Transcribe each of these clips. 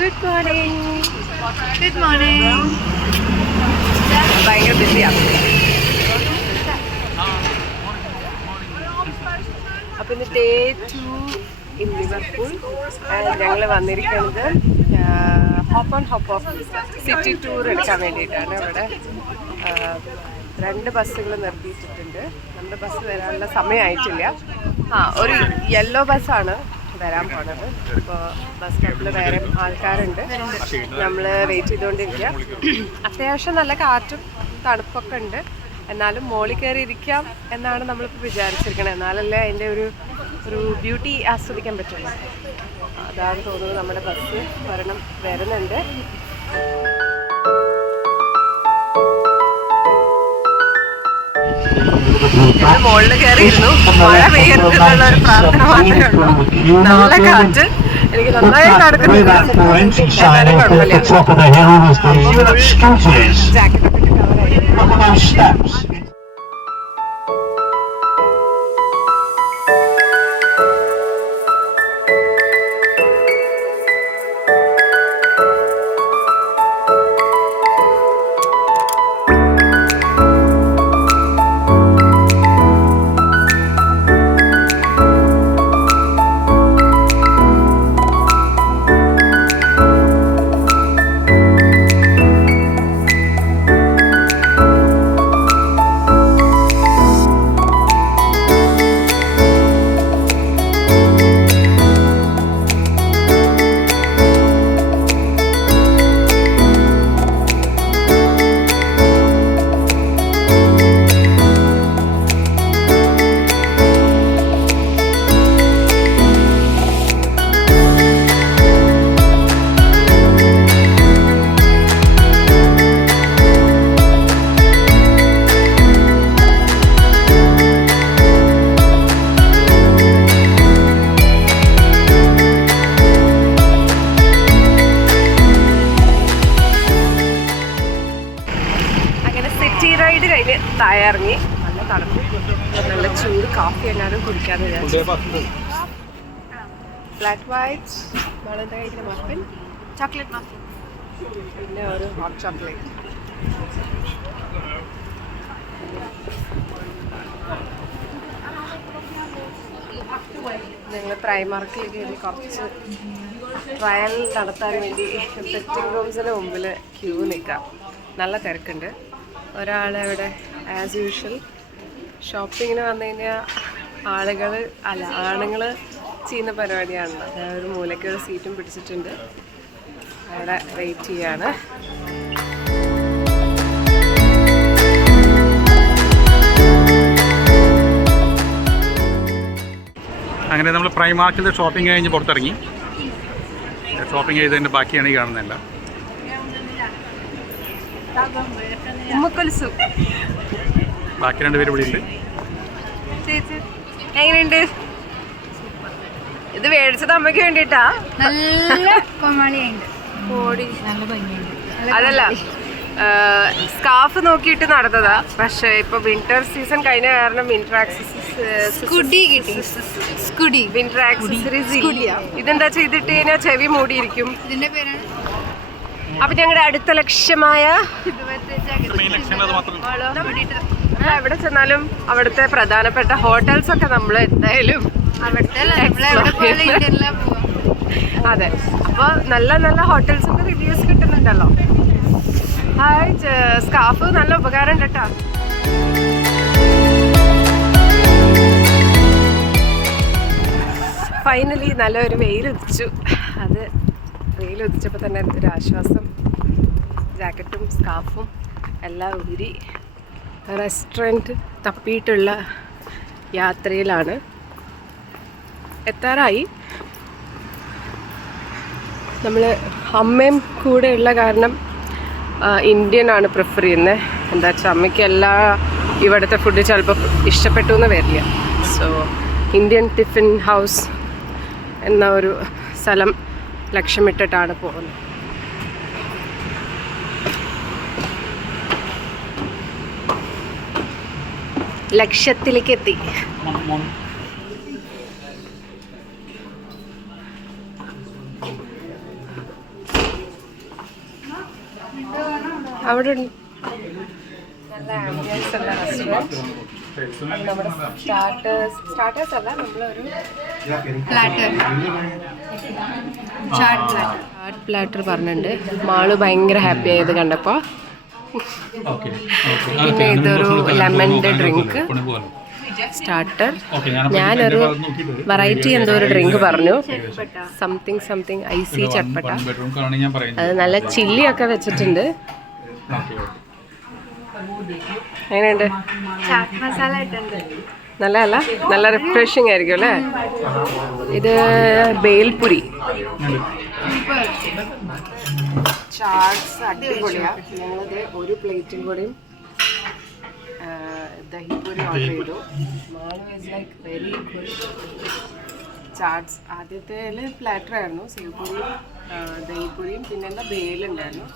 Good morning. Good morning. ഭയങ്കര ബിസിയാണ്. അപ്പം ഇന്ന് ഡേ 2 ഇൻ ലിവർപൂൾ. ഞങ്ങൾ വന്നിരിക്കുന്നത് hop on hop off city tour എടുക്കാൻ വേണ്ടിയിട്ടാണ്. ഇവിടെ 2 ബസ്സുകൾ നിർത്തിയിട്ടിട്ടുണ്ട്. നമ്മുടെ ബസ് വരാനുള്ള സമയമായിട്ടില്ല. ഒരു യെല്ലോ ബസ്സാണ് വരാൻ പോണത്. ഇപ്പോൾ ബസ് സ്റ്റോപ്പിൽ വേറെ ആൾക്കാരുണ്ട്. നമ്മൾ വെയിറ്റ് ചെയ്തുകൊണ്ടിരിക്കുക. അത്യാവശ്യം നല്ല കാറ്റും തണുപ്പൊക്കെ ഉണ്ട്. എന്നാലും മോളിൽ കയറി ഇരിക്കാം എന്നാണ് നമ്മളിപ്പോൾ വിചാരിച്ചിരിക്കുന്നത്. എന്നാലല്ലേ അതിൻ്റെ ഒരു ബ്യൂട്ടി ആസ്വദിക്കാൻ പറ്റുള്ളൂ. അതാണ് തോന്നുന്നത്. നമ്മുടെ ബസ് വരുന്നുണ്ട്. മുകളിൽ കയറിയിരുന്നു. മഴ പെയ്യരുതെന്നുള്ള ഒരു പ്രാർത്ഥന മാത്രമേ ഉള്ളൂ. നല്ല കാറ്റ്. എനിക്ക് നന്നായി നടക്കുന്നുണ്ട്. ജാക്കറ്റൊക്കെ ഇട്ട് കവറായി. റൈഡ് കഴിഞ്ഞ് താഴെ ഇറങ്ങി. നല്ല തണുപ്പ്, നല്ല ചൂട് കാപ്പി എങ്ങാനും കുടിക്കാന്ന് വിചാരിച്ചു. ഫ്ലാറ്റ് വൈറ്റ് വളരെ കഴിക്കുന്ന മഫിൻ, ചോക്ലേറ്റ് മഫിൻ, പിന്നെ ഒരു ഹോട്ട് ചോക്ലേറ്റ്. ഞങ്ങൾ പ്രൈമാർക്കിൽ കയറി കുറച്ച് ട്രയൽ നടത്താൻ വേണ്ടി ഫിറ്റിംഗ് റൂംസിന് മുമ്പിൽ ക്യൂ നിൽക്കാം. നല്ല തിരക്കുണ്ട്. ഒരാളവിടെ ആസ് യൂഷ്വൽ ഷോപ്പിങ്ങിന് വന്നു കഴിഞ്ഞാൽ ആണുങ്ങൾ ചെയ്യുന്ന പരിപാടിയാണ്. ഒരു മൂലയ്ക്ക് ഒരു സീറ്റും പിടിച്ചിട്ടുണ്ട്. അവിടെ വെയിറ്റ് ചെയ്യാണ്. അങ്ങനെ നമ്മൾ പ്രൈമാർക്കിൽ ഷോപ്പിംഗ് കഴിഞ്ഞ് പുറത്തിറങ്ങി. ഷോപ്പിംഗ് ചെയ്തതിൻ്റെ ബാക്കിയാണ് ഈ കാണുന്നതല്ല. ബാക്കി 2 പേര് ഇവിടെ ഉണ്ട്. എങ്ങനെയുണ്ട്? ഇത് മേടിച്ചത് അമ്മയ്ക്ക് വേണ്ടിട്ടാ. അതല്ല, സ്കാർഫ് നോക്കിയിട്ട് നടന്നതാ. പക്ഷെ ഇപ്പൊ വിന്റർ സീസൺ കഴിഞ്ഞ കാരണം വിന്റർ ആക്സസറീസ് ഇല്ല. ഇതെന്താ ചെയ്തിട്ട് കഴിഞ്ഞാൽ ചെവി മൂടിയിരിക്കും. ഇതിന്റെ പേരാണ്. അപ്പൊ ഞങ്ങളുടെ അടുത്ത ലക്ഷ്യമായ എവിടെ ചെന്നാലും അവിടുത്തെ പ്രധാനപ്പെട്ട ഹോട്ടൽസ് ഒക്കെ നമ്മൾ എന്തായാലും അതെ. അപ്പൊ നല്ല നല്ല ഹോട്ടൽസിന്റെ റിവ്യൂസ് കിട്ടുന്നുണ്ടല്ലോ. ഹായ്, സ്കാർഫ് നല്ല ഉപകാരം ഉണ്ട് കേട്ടോ. ഫൈനലി നല്ലൊരു വെയിലുദിച്ചു. അത് വെയിലുദിച്ചപ്പോൾ തന്നെ ഒരു ആശ്വാസം. ജാക്കറ്റും സ്കാർഫും എല്ലാം ഊരി റെസ്റ്റോറൻറ്റ് തപ്പിയിട്ടുള്ള യാത്രയിലാണ്. എത്താറായി. നമ്മൾ അമ്മയും കൂടെ ഉള്ള കാരണം ഇന്ത്യൻ ആണ് പ്രിഫർ ചെയ്യുന്നത്. എന്താ വെച്ചാൽ അമ്മയ്ക്ക് ഇവിടുത്തെ ഫുഡ് ചിലപ്പോൾ ഇഷ്ടപ്പെട്ടു എന്ന് വരില്ല. സോ ഇന്ത്യൻ ടിഫിൻ ഹൗസ് എന്ന ഒരു സ്ഥലം ലക്ഷ്യമിട്ടിട്ടാണ് പോകുന്നത്. ലക്ഷ്യത്തിലേക്ക് എത്തി. അവിടെ നല്ല ആംബിയൻസ് ഉള്ള റെസ്റ്റോറൻറ്റ്. നമ്മുടെ സ്റ്റാർട്ടേഴ്സ് അല്ല, നമ്മളൊരു ചാട്ട് പ്ലാറ്റർ പറഞ്ഞിട്ടുണ്ട്. മാള് ഭയങ്കര ഹാപ്പി ആയത് കണ്ടപ്പോൾ. പിന്നെ ഇതൊരു ലെമണിൻ്റെ ഡ്രിങ്ക് സ്റ്റാർട്ടർ. ഞാനൊരു വെറൈറ്റി എന്തോ ഒരു ഡ്രിങ്ക് പറഞ്ഞു, സംതിങ് ഐസി ചട്പട്ട. അത് നല്ല ചില്ലിയൊക്കെ വെച്ചിട്ടുണ്ട്. എങ്ങനെയുണ്ട്? മസാല ഇട്ടുണ്ട്. നല്ലതല്ല, നല്ല റിഫ്രഷിങ് ആയിരിക്കും അല്ലേ. ഇത് ബേൽപുരി ചാട്സ് അടിപൊളിയാണ്. ഞങ്ങളിത് ഒരു പ്ലേറ്റും കൂടിയും ദഹിപൂരി ഓർഡർ ചെയ്തു. Malu is like very good. Chaats ആദ്യത്തേൽ പ്ലാറ്റർ ആയിരുന്നു, സേവ്പൂരിയും ദഹിപൂരിയും പിന്നെ എന്താ ബേലുണ്ടായിരുന്നു.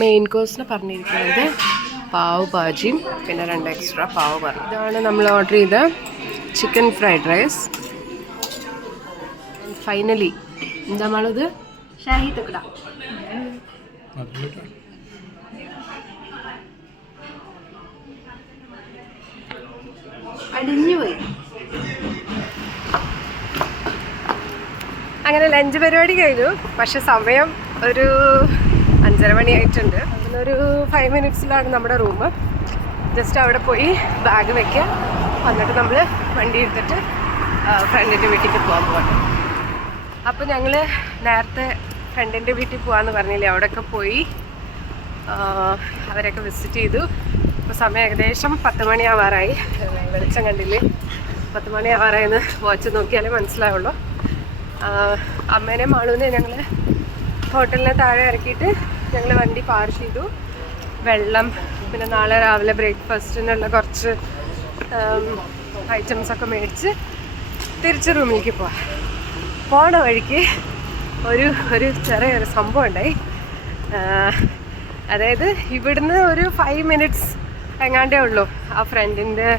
മെയിൻ കോഴ്സിന് പറഞ്ഞിരിക്കുന്നത് പാവ് ഭാജിയും പിന്നെ 2 എക്സ്ട്രാ പാവ് പറഞ്ഞു. ഇതാണ് നമ്മൾ ഓർഡർ ചെയ്ത ചിക്കൻ ഫ്രൈഡ് റൈസ്. ഫൈനലി എന്താ മാളത്? ഷാഹി തുക്കട. അടിഞ്ഞു പോയി. അങ്ങനെ ലഞ്ച് പരിപാടി കഴിഞ്ഞു. പക്ഷെ സമയം ഒരു 5:30 മണിയായിട്ടുണ്ട്. അതിനൊരു 5 മിനിറ്റ്സിലാണ് നമ്മുടെ റൂം. ജസ്റ്റ് അവിടെ പോയി ബാഗ് വെക്കുക, എന്നിട്ട് നമ്മൾ വണ്ടി എടുത്തിട്ട് ഫ്രണ്ടിൻ്റെ വീട്ടിലേക്ക് പോകാൻ പോകണം. അപ്പോൾ ഞങ്ങൾ നേരത്തെ ഫ്രണ്ടിൻ്റെ വീട്ടിൽ പോകാമെന്ന് പറഞ്ഞില്ലേ, അവിടെയൊക്കെ പോയി അവരൊക്കെ വിസിറ്റ് ചെയ്തു. ഇപ്പോൾ സമയം ഏകദേശം 10 മണിയാവാറായി. വെളിച്ചം കണ്ടില്ലേ, 10 മണിയാവാറായെന്ന് വാച്ച് നോക്കിയാലേ മനസ്സിലാവുള്ളൂ. അമ്മേനെ മാളൂനെ ഞങ്ങൾ ഹോട്ടലിനെ താഴെ ഇറക്കിയിട്ട് ഞങ്ങൾ വണ്ടി പാർക്ക് ചെയ്തു. വെള്ളം, പിന്നെ നാളെ രാവിലെ ബ്രേക്ക്ഫാസ്റ്റിനുള്ള കുറച്ച് ഐറ്റംസൊക്കെ മേടിച്ച് തിരിച്ച് റൂമിലേക്ക് പോണ വഴിക്ക് ഒരു ചെറിയൊരു സംഭവം ഉണ്ടായി. അതായത് ഇവിടുന്ന് ഒരു 5 മിനിറ്റ്സ് എങ്ങാണ്ടേ ഉള്ളൂ ആ ഫ്രണ്ടിൻ്റെ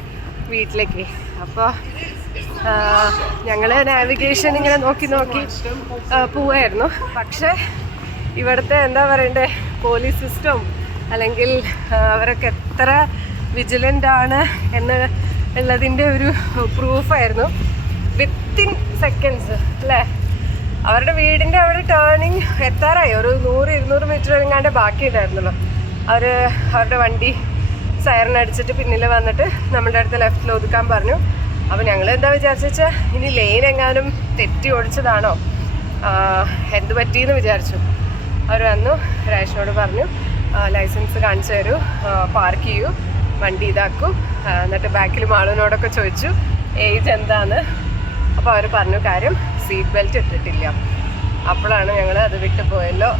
വീട്ടിലേക്ക്. അപ്പോൾ ഞങ്ങൾ നാവിഗേഷൻ ഇങ്ങനെ നോക്കി പോവായിരുന്നു. പക്ഷേ ഇവിടുത്തെ എന്താ പറയണ്ടേ, പോലീസ് സിസ്റ്റം അല്ലെങ്കിൽ അവരൊക്കെ എത്ര വിജിലൻ്റ് ആണ് എന്നുള്ളതിൻ്റെ ഒരു പ്രൂഫായിരുന്നു. വിത്തിൻ സെക്കൻഡ്സ് അല്ലേ, അവരുടെ വീടിൻ്റെ അവിടെ ടേണിങ് എത്താറായി. ഒരു 100-200 മീറ്റർ എങ്ങാണ്ട് ബാക്കി ഉണ്ടായിരുന്നുള്ളൂ. അവരുടെ വണ്ടി സൈറൺ അടിച്ചിട്ട് പിന്നിൽ വന്നിട്ട് നമ്മളുടെ അടുത്ത് ലെഫ്റ്റിൽ ഒതുക്കാൻ പറഞ്ഞു. അപ്പോൾ ഞങ്ങൾ എന്താ വിചാരിച്ചാൽ ഇനി ലെയിൻ എങ്ങാനും തെറ്റി ഓടിച്ചതാണോ, എന്ത് പറ്റിയെന്ന് വിചാരിച്ചു. അവർ വന്നു, രാജേഷിനോട് പറഞ്ഞു ലൈസൻസ് കാണിച്ചു തരൂ, പാർക്ക് ചെയ്യൂ, വണ്ടി ഇതാക്കൂ. എന്നിട്ട് ബാക്കിൽ മാളുവിനോടൊക്കെ ചോദിച്ചു ഏജ് എന്താന്ന്. അപ്പോൾ അവർ പറഞ്ഞു കാര്യം സീറ്റ് ബെൽറ്റ് ഇട്ടിട്ടില്ല. അപ്പോഴാണ് ഞങ്ങൾ അത് വിട്ടു പോയല്ലോ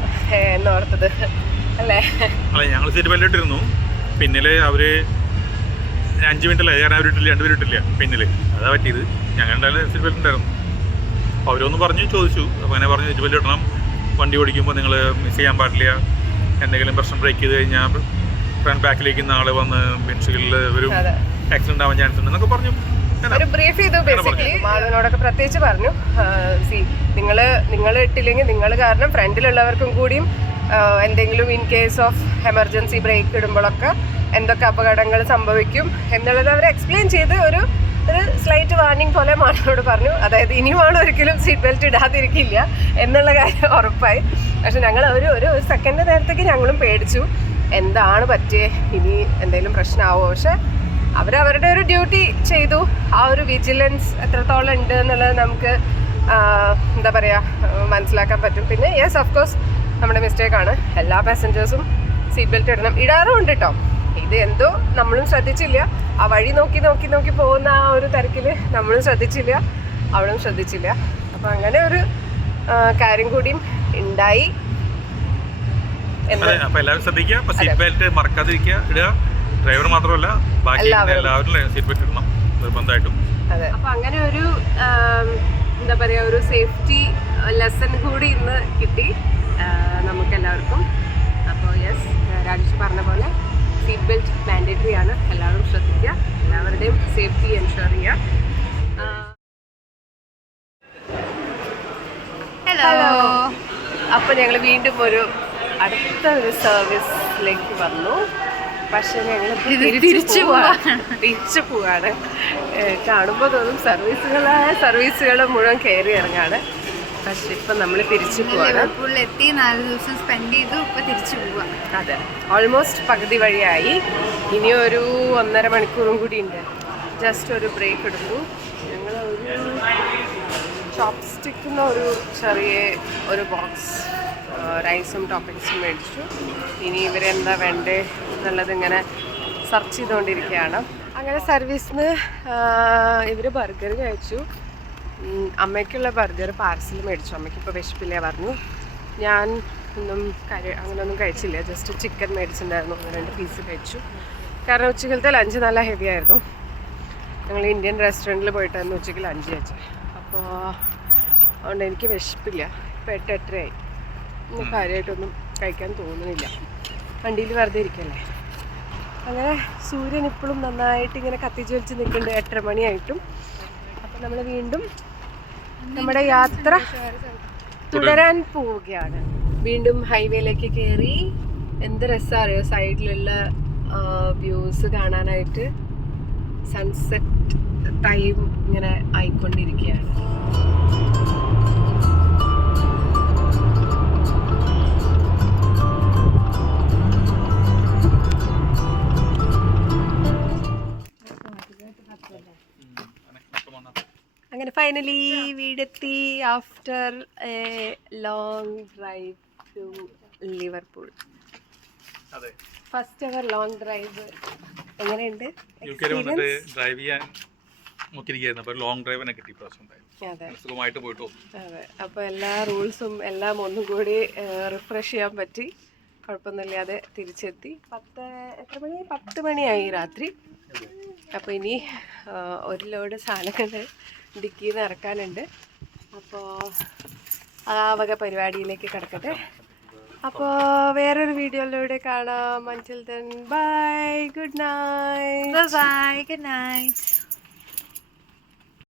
എന്നോർത്തത് അല്ലേ. ഞങ്ങൾ സീറ്റ് ബെൽറ്റ് ഇട്ടിരുന്നു. പിന്നിൽ അവർ 5 മിനിറ്റ് അല്ലേ, കാരണം അവർ ഇട്ടില്ല, 2 പേര് ഇട്ടില്ല പിന്നിൽ. അതാ പറ്റിയത്. ഞങ്ങൾ എന്തായാലും സീറ്റ് ബെൽറ്റ് ഉണ്ടായിരുന്നു. അപ്പോൾ അവരൊന്ന് ചോദിച്ചു. അപ്പോൾ അങ്ങനെ പറഞ്ഞു സീറ്റ് ബെൽറ്റ് ഇടണം, വണ്ടി ഓടിക്കുമ്പോൾ നിങ്ങൾ മിസ് ചെയ്യാൻ പാടില്ല, എന്തെങ്കിലും പ്രശ്നം ബ്രേക്ക് ചെയ്ത് കഴിഞ്ഞാൽ ഫ്രണ്ട് ബാക്കിലേക്ക് നാളെ വന്ന് വിൻഷീൽഡിൽ ഒരു ആക്സിഡന്റ് ആവാൻ ചാൻസ് ഉണ്ട് എന്നൊക്കെ പറഞ്ഞു. ഒരു ബ്രീഫ് ചെയ്തു ബേസിക്കലി. മാളുവിനോടൊക്കെ പ്രത്യേകിച്ച് പറഞ്ഞു, നിങ്ങൾ ഇട്ടില്ലെങ്കിൽ നിങ്ങൾ കാരണം ഫ്രണ്ടിലുള്ളവർക്കും കൂടിയും എന്തെങ്കിലും in case of emergency brake ഇടുമ്പോഴൊക്കെ എന്തൊക്കെ അപകടങ്ങൾ സംഭവിക്കും എന്നുള്ളത് അവർ എക്സ്പ്ലെയിൻ ചെയ്ത് ഒരു സ്ലൈറ്റ് വാർണിംഗ് പോലെ മാളിനോട് പറഞ്ഞു. അതായത് ഇനി മാളും ഒരിക്കലും സീറ്റ് ബെൽറ്റ് ഇടാതിരിക്കില്ല എന്നുള്ള കാര്യം ഉറപ്പായി. പക്ഷെ ഞങ്ങൾ ഒരു സെക്കൻഡ് നേരത്തേക്ക് ഞങ്ങളും പേടിച്ചു, എന്താണ് പറ്റിയേ, ഇനി എന്തെങ്കിലും പ്രശ്നമാവോ. പക്ഷെ അവരവരുടെ ഒരു ഡ്യൂട്ടി ചെയ്തു. ആ ഒരു വിജിലൻസ് എത്രത്തോളം ഉണ്ട് എന്നുള്ളത് നമുക്ക് എന്താ പറയുക മനസ്സിലാക്കാൻ പറ്റും. പിന്നെ യെസ് ഓഫ് കോഴ്സ് നമ്മുടെ മിസ്റ്റേക്കാണ്. എല്ലാ പാസഞ്ചേഴ്സും സീറ്റ് ബെൽറ്റ് ഇടാറുമുണ്ട് കേട്ടോ. ഇത് എന്തോ നമ്മളും ശ്രദ്ധിച്ചില്ല. ആ വഴി നോക്കി പോകുന്ന ആ ഒരു തിരക്കിൽ നമ്മളും ശ്രദ്ധിച്ചില്ല, അവളും ശ്രദ്ധിച്ചില്ല. അപ്പോൾ അങ്ങനെ ഒരു കാര്യം കൂടിയും ഉണ്ടായി. അപ്പോൾ എല്ലാവരും ശ്രദ്ധിക്കുക, സീറ്റ് ബെൽറ്റ് മറക്കാതിരിക്കുക, ഇടുക. ഡ്രൈവർ മാത്രമല്ല ബാക്കി എല്ലാവരും സീറ്റ് ബെൽറ്റ് ഇടണം നിർബന്ധമായിട്ടും. അതെ. അപ്പോൾ അങ്ങനെ ഒരു എന്താ പറയുക, ഒരു സേഫ്റ്റി ലെസൺ കൂടി ഇന്ന് കിട്ടി നമുക്കെല്ലാവർക്കും. അപ്പോൾ യെസ്, രാജേഷ് പറഞ്ഞ പോലെ സീറ്റ് ബെൽറ്റ് മാൻഡേറ്ററി ആണ്. എല്ലാവരും ശ്രദ്ധിക്കുക, എല്ലാവരുടെയും സേഫ്റ്റി എൻഷുർ ചെയ്യുക. അപ്പോൾ ഞങ്ങൾ വീണ്ടും അടുത്ത ഒരു സർവീസിലേക്ക് വന്നു. പക്ഷെ ഞങ്ങൾ തിരിച്ചു പോവാണ്. കാണുമ്പോൾ തോന്നും സർവീസുകൾ മുഴുവൻ കയറി ഇറങ്ങാണ്. പക്ഷെ ഇപ്പം നമ്മൾ തിരിച്ചു പോവാണ്. എത്തി 4 ദിവസം സ്പെൻഡ് ചെയ്തു. ഇപ്പൊ തിരിച്ചു പോവാ. അതെ, ഓൾമോസ്റ്റ് പകുതി വഴിയായി. ഇനി ഒരു 1.5 മണിക്കൂറും കൂടി ഉണ്ട്. ജസ്റ്റ് ഒരു ബ്രേക്ക് എടുത്തു. ഞങ്ങൾ ചോപ്സ്റ്റിക്കുന്ന ചെറിയ ബോക്സ് റൈസും ടോപ്പിങ്സും മേടിച്ചു. ഇനി ഇവരെന്താ വേണ്ടേ എന്നുള്ളത് ഇങ്ങനെ സെർച്ച് ചെയ്തുകൊണ്ടിരിക്കുകയാണ്. അങ്ങനെ സർവീസിന് ഇവർ ബർഗർ കഴിച്ചു. അമ്മയ്ക്കുള്ള ബർഗർ പാർസൽ മേടിച്ചു. അമ്മയ്ക്ക് ഇപ്പോൾ വിശപ്പില്ല പറഞ്ഞു. ഞാൻ അങ്ങനെയൊന്നും കഴിച്ചില്ല. Just chicken മേടിച്ചിട്ടുണ്ടായിരുന്നു. 2 പീസ് കഴിച്ചു. കാരണം ഉച്ചക്കലത്തെ ലഞ്ച് നല്ല ഹെവി ആയിരുന്നു. ഞങ്ങൾ ഇന്ത്യൻ റെസ്റ്റോറൻറ്റിൽ പോയിട്ടായിരുന്നു ഉച്ചയ്ക്ക് ലഞ്ച് കഴിച്ചത്. അപ്പോൾ അതുകൊണ്ട് എനിക്ക് വിശപ്പില്ല. ഇപ്പോൾ 8-8:30 ഒന്നും കാര്യമായിട്ടൊന്നും കഴിക്കാൻ തോന്നുന്നില്ല. വണ്ടിയിൽ വെറുതെ ഇരിക്കല്ലേ. അങ്ങനെ സൂര്യൻ ഇപ്പോഴും നന്നായിട്ട് ഇങ്ങനെ കത്തിജ്വലിച്ച് നിൽക്കുന്നുണ്ട്. 8:30 മണിയായിട്ടും. അപ്പം നമ്മൾ വീണ്ടും നമ്മുടെ യാത്ര തുടരാൻ പോവുകയാണ്. വീണ്ടും ഹൈവേയിലേക്ക് കയറി. എന്ത് രസമാണ് അറിയോ സൈഡിലുള്ള വ്യൂസ് കാണാനായിട്ട്. സൺസെറ്റ് ടൈം ഇങ്ങനെ ആയിക്കൊണ്ടിരിക്കുകയാണ്. അങ്ങനെ ഫൈനലി വീടെത്തി. After a long drive to Liverpool. First hour long drive. എങ്ങനെയുണ്ട്? ഡ്രൈവ് ചെയ്യാൻ ലോങ് ഡ്രൈവിനെ കിട്ടി. അതെ സുഖമായിട്ട് പോയിട്ടു. അതെ, അപ്പോൾ എല്ലാ റൂൾസും എല്ലാം ഒന്നും കൂടി റിഫ്രഷ് ചെയ്യാൻ പറ്റി. കുഴപ്പമൊന്നുമില്ലാതെ തിരിച്ചെത്തി. 10 മണിയായി രാത്രി. അപ്പോൾ ഇനി ഒരു ലോഡ് സാധനങ്ങൾ ഡിക്കിയിൽ നിന്ന് ഇറക്കാനുണ്ട്. അപ്പോൾ ആ വക പരിപാടിയിലേക്ക് കിടക്കട്ടെ. അപ്പോൾ വേറൊരു വീഡിയോയിലൂടെ കാണാം. Until then, bye, good night. Bye, good night.